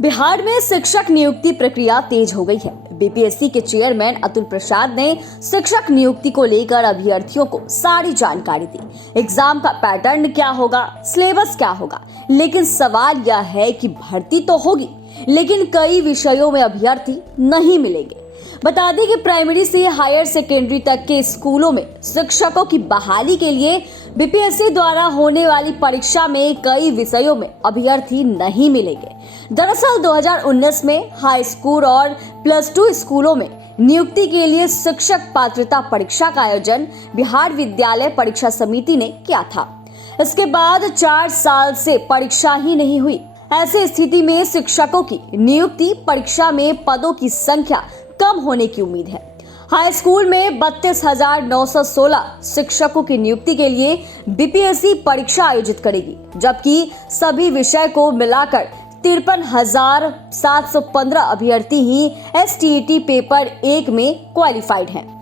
बिहार में शिक्षक नियुक्ति प्रक्रिया तेज हो गई है। बीपीएससी के चेयरमैन अतुल प्रसाद ने शिक्षक नियुक्ति को लेकर अभ्यर्थियों को सारी जानकारी दी। एग्जाम का पैटर्न क्या होगा, सिलेबस क्या होगा, लेकिन सवाल यह है कि भर्ती तो होगी, लेकिन कई विषयों में अभ्यर्थी नहीं मिलेंगे। बता दें कि प्राइमरी से हायर सेकेंडरी तक के स्कूलों में शिक्षकों की बहाली के लिए बीपीएससी द्वारा होने वाली परीक्षा में कई विषयों में अभ्यर्थी नहीं मिलेंगे। दरअसल 2019 में हाई स्कूल और +2 स्कूलों में नियुक्ति के लिए शिक्षक पात्रता परीक्षा का आयोजन बिहार विद्यालय परीक्षा समिति ने किया था। इसके बाद 4 साल से परीक्षा ही नहीं हुई। ऐसी स्थिति में शिक्षकों की नियुक्ति परीक्षा में पदों की संख्या कम होने की उम्मीद है। हाई स्कूल में 32,916 शिक्षकों की नियुक्ति के लिए बीपीएससी परीक्षा आयोजित करेगी, जबकि सभी विषय को मिलाकर 53,715 अभ्यर्थी ही एसटीईटी पेपर 1 में क्वालिफाइड हैं।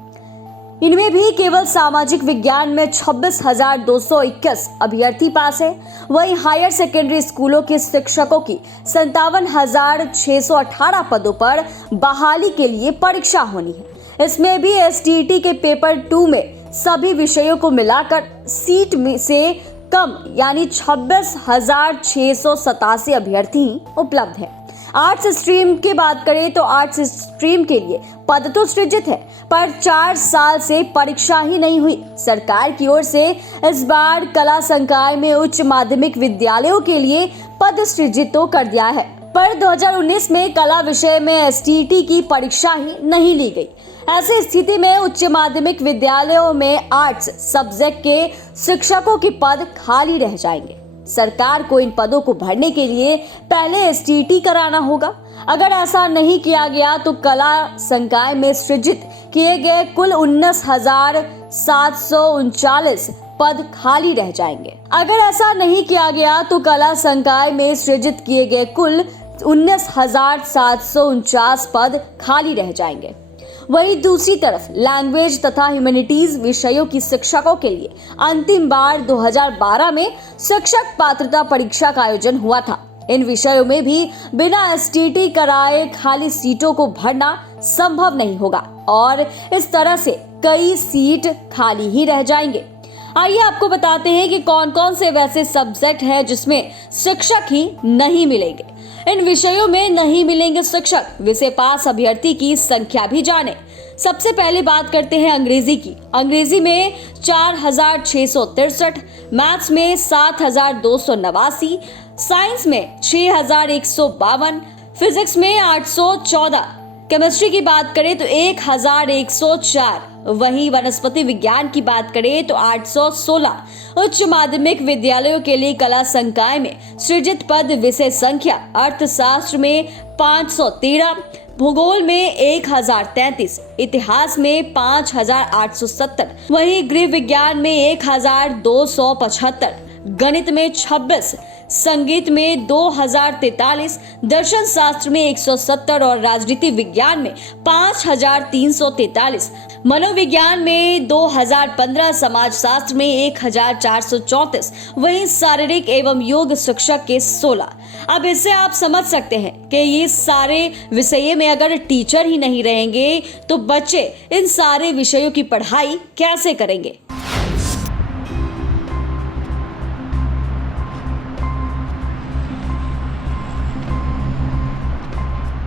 इनमें भी केवल सामाजिक विज्ञान में 26,221 अभ्यर्थी पास है। वहीं हायर सेकेंडरी स्कूलों के शिक्षकों की 57,618 पदों पर बहाली के लिए परीक्षा होनी है। इसमें भी एसटीईटी के पेपर 2 में सभी विषयों को मिलाकर सीट में से कम यानी 26,687 अभ्यर्थी उपलब्ध है। आर्ट्स स्ट्रीम की बात करें तो आर्ट्स स्ट्रीम के लिए पद तो सृजित है, पर 4 साल से परीक्षा ही नहीं हुई। सरकार की ओर से इस बार कला संकाय में उच्च माध्यमिक विद्यालयों के लिए पद सृजित तो कर दिया है, पर 2019 में कला विषय में एसटीईटी की परीक्षा ही नहीं ली गई। ऐसी स्थिति में उच्च माध्यमिक विद्यालयों में आर्ट्स सब्जेक्ट के शिक्षकों के पद खाली रह जाएंगे। सरकार को इन पदों को भरने के लिए पहले एसटीईटी कराना होगा। अगर ऐसा नहीं किया गया तो कला संकाय में सृजित किए गए कुल 19,739 पद खाली रह जाएंगे। अगर ऐसा नहीं किया गया तो कला संकाय में सृजित किए गए कुल 19,749 पद खाली रह जाएंगे। वहीं दूसरी तरफ लैंग्वेज तथा ह्यूमैनिटीज विषयों की शिक्षकों के लिए अंतिम बार 2012 में शिक्षक पात्रता परीक्षा का आयोजन हुआ था। इन विषयों में भी बिना एसटीईटी कराए खाली सीटों को भरना संभव नहीं होगा और इस तरह से कई सीट खाली ही रह जाएंगे। आइए आपको बताते हैं कि कौन कौन से वैसे सब्जेक्ट हैं जिसमें शिक्षक ही नहीं मिलेंगे। इन विषयों में नहीं मिलेंगे शिक्षक, विषय पास अभ्यर्थी की संख्या भी जाने। सबसे पहले बात करते हैं अंग्रेजी की। अंग्रेजी में 4,663, मैथ्स में 7,289, साइंस में 6,152, फिजिक्स में 814, केमिस्ट्री की बात करें तो 1,104, वहीं वनस्पति विज्ञान की बात करें तो 816। उच्च माध्यमिक विद्यालयों के लिए कला संकाय में सृजित पद विषय संख्या अर्थशास्त्र में 513, भूगोल में 1,033, इतिहास में 5,870, वहीं गृह विज्ञान में 1,275, गणित में 26, संगीत में 2,043, दर्शन शास्त्र में 170 और राजनीति विज्ञान में 5,343, मनोविज्ञान में 2,015, समाज शास्त्र में 1,434, वहीं शारीरिक एवं योग शिक्षक के 16। अब इससे आप समझ सकते हैं कि ये सारे विषय में अगर टीचर ही नहीं रहेंगे तो बच्चे इन सारे विषयों की पढ़ाई कैसे करेंगे।